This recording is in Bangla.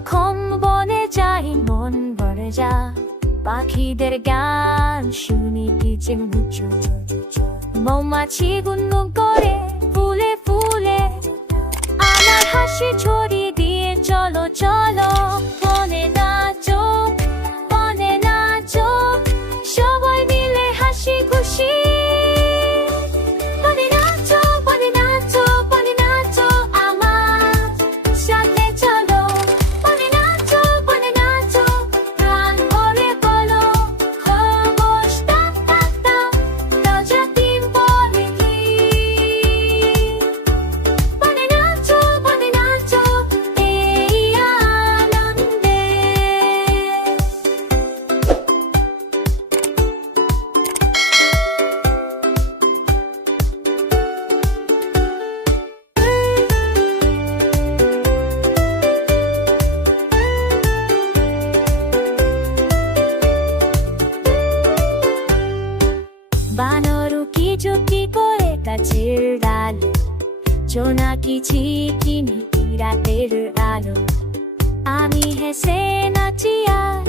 যখন বনে যাই মন ভরে যা পাখিদের গান শুনি কিচিং মুচু মৌমাছি গুনগুন করে ফুলে ফুলে আমার হাসি ছড়িয়ে দিয়ে চলো চলো বনে নাচো সবাই মিলে হাসি খুশি বনে নাচো বনে নাচো বনে নাচো আমার সাথে চলো বনে নাচো প্রাণ ভরে বলো খোশ টাক টাক টাক প্রজাতির বলে কি বনে নাচো এই আনন্দে বানরুকি ঝুঁকি করে গাছের ডালে জোনাকি ঝিকিনি রাতের আলো আমি হেসে নাচি আর